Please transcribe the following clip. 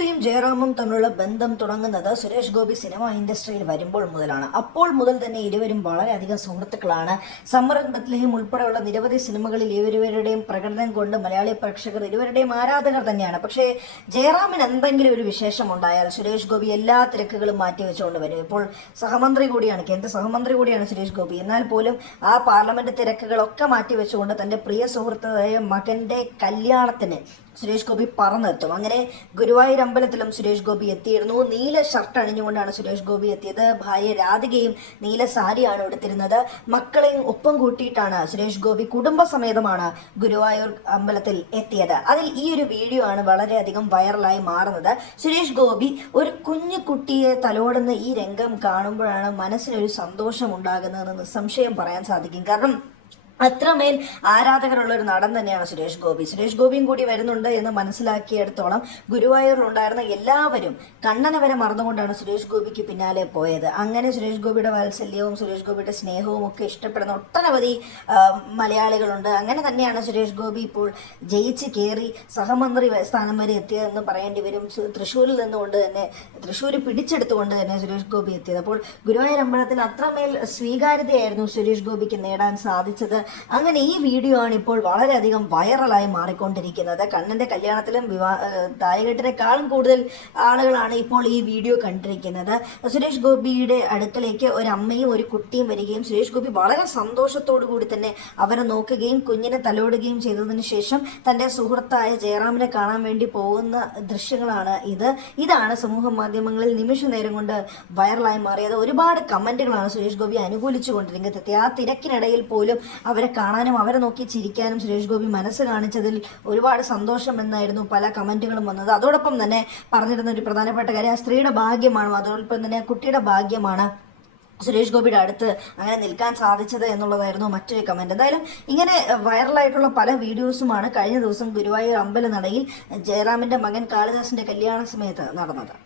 ഗോപിയും ജയറാമും തമ്മിലുള്ള ബന്ധം തുടങ്ങുന്നത് സുരേഷ് ഗോപി സിനിമ ഇൻഡസ്ട്രിയിൽ വരുമ്പോൾ മുതലാണ്. അപ്പോൾ മുതൽ തന്നെ ഇരുവരും വളരെയധികം സുഹൃത്തുക്കളാണ്. സമ്മർ ബത്ലഹിം ഉൾപ്പെടെയുള്ള നിരവധി സിനിമകളിൽ ഇരുവരുടെയും പ്രകടനം കൊണ്ട് മലയാളി പ്രേക്ഷകർ ഇരുവരുടെയും ആരാധകർ തന്നെയാണ്. പക്ഷേ ജയറാമിന് എന്തെങ്കിലും ഒരു വിശേഷം ഉണ്ടായാൽ സുരേഷ് ഗോപി എല്ലാ തിരക്കുകളും മാറ്റി വെച്ചുകൊണ്ട് വരും. ഇപ്പോൾ സഹമന്ത്രി കൂടിയാണ് കേന്ദ്ര സഹമന്ത്രി കൂടിയാണ് സുരേഷ് ഗോപി. എന്നാൽ പോലും ആ പാർലമെന്റ് തിരക്കുകളൊക്കെ മാറ്റി വെച്ചുകൊണ്ട് തന്റെ പ്രിയ സുഹൃത്തായ മകന്റെ കല്യാണത്തിന് സുരേഷ് ഗോപി പറന്നെത്തും. അങ്ങനെ ഗുരുവായൂർ അമ്പലത്തിലും സുരേഷ് ഗോപി എത്തിയിരുന്നു. നീല ഷർട്ട് അണിഞ്ഞുകൊണ്ടാണ് സുരേഷ് ഗോപി എത്തിയത്. ഭാര്യ രാധികയും നീല സാരിയാണ് എടുത്തിരുന്നത് മക്കളെയും ഒപ്പം കൂട്ടിയിട്ടാണ് സുരേഷ് ഗോപി കുടുംബസമേതമാണ് ഗുരുവായൂർ അമ്പലത്തിൽ എത്തിയത്. അതിൽ ഈ ഒരു വീഡിയോ ആണ് വളരെയധികം വൈറലായി മാറുന്നത്. സുരേഷ് ഗോപി ഒരു കുഞ്ഞു കുട്ടിയെ തലോടുന്ന ഈ രംഗം കാണുമ്പോഴാണ് മനസ്സിനൊരു സന്തോഷം ഉണ്ടാകുന്നതെന്ന് നിസ്സംശയം പറയാൻ സാധിക്കും. കാരണം അത്രമേൽ ആരാധകരുള്ള ഒരു നടൻ തന്നെയാണ് സുരേഷ് ഗോപി. സുരേഷ് ഗോപിയും കൂടി വരുന്നുണ്ട് എന്ന് മനസ്സിലാക്കിയെടുത്തോളം ഗുരുവായൂരിലുണ്ടായിരുന്ന എല്ലാവരും കണ്ണനെ വരെ മറന്നുകൊണ്ടാണ് സുരേഷ് ഗോപിക്ക് പിന്നാലെ പോയത്. അങ്ങനെ സുരേഷ് ഗോപിയുടെ വാത്സല്യവും സുരേഷ് ഗോപിയുടെ സ്നേഹവും ഒക്കെ ഇഷ്ടപ്പെടുന്ന ഒട്ടനവധി മലയാളികളുണ്ട്. അങ്ങനെ തന്നെയാണ് സുരേഷ് ഗോപി ഇപ്പോൾ ജയിച്ച് കയറി സഹമന്ത്രി സ്ഥാനം വരെ എത്തിയതെന്ന് പറയേണ്ടി വരും. തൃശ്ശൂരിൽ നിന്നുകൊണ്ട് തന്നെ തൃശ്ശൂർ പിടിച്ചെടുത്തുകൊണ്ട് തന്നെ സുരേഷ് ഗോപി എത്തിയത്. അപ്പോൾ ഗുരുവായൂർ അമ്പലത്തിൽ അത്രമേൽ സ്വീകാര്യതയായിരുന്നു സുരേഷ് ഗോപിക്ക് നേടാൻ സാധിച്ചത്. അങ്ങനെ ഈ വീഡിയോ ആണ് ഇപ്പോൾ വളരെയധികം വൈറലായി മാറിക്കൊണ്ടിരിക്കുന്നത്. കണ്ണന്റെ കല്യാണത്തിലും വിവാഹ കൂടുതൽ ആളുകളാണ് ഇപ്പോൾ ഈ വീഡിയോ കണ്ടിരിക്കുന്നത്. സുരേഷ് ഗോപിയുടെ അടുക്കലേക്ക് ഒരു അമ്മയും ഒരു കുട്ടിയും വരികയും സുരേഷ് ഗോപി വളരെ സന്തോഷത്തോടു കൂടി തന്നെ അവരെ നോക്കുകയും കുഞ്ഞിനെ തലോടുകയും ചെയ്തതിനു ശേഷം തന്റെ സുഹൃത്തായ ജയറാമിനെ കാണാൻ വേണ്ടി പോകുന്ന ദൃശ്യങ്ങളാണ് ഇത്. ഇതാണ് സമൂഹ മാധ്യമങ്ങളിൽ നിമിഷ നേരം കൊണ്ട് വൈറലായി മാറിയത്. ഒരുപാട് കമന്റുകളാണ് സുരേഷ് ഗോപി അനുകൂലിച്ചു കൊണ്ടിരിക്കുന്നത് ആ തിരക്കിനിടയിൽ പോലും അവരെ കാണാനും അവരെ നോക്കി ചിരിക്കാനും സുരേഷ് ഗോപി മനസ്സ് കാണിച്ചതിൽ ഒരുപാട് സന്തോഷം എന്നായിരുന്നു പല കമന്റുകളും വന്നത്. അതോടൊപ്പം തന്നെ പറഞ്ഞിരുന്ന ഒരു പ്രധാനപ്പെട്ട കാര്യം ആ സ്ത്രീയുടെ ഭാഗ്യമാണ്? അതോടൊപ്പം തന്നെ കുട്ടിയുടെ ഭാഗ്യമാണ് സുരേഷ് ഗോപിയുടെ അടുത്ത് അങ്ങനെ നിൽക്കാൻ സാധിച്ചത് എന്നുള്ളതായിരുന്നു മറ്റൊരു കമന്റ്. എന്തായാലും ഇങ്ങനെ വൈറലായിട്ടുള്ള പല വീഡിയോസുമാണ് കഴിഞ്ഞ ദിവസം ഗുരുവായൂർ അമ്പലനടയിൽ ജയറാമിന്റെ മകൻ കാളിദാസിന്റെ കല്യാണ സമയത്ത് നടന്നത്.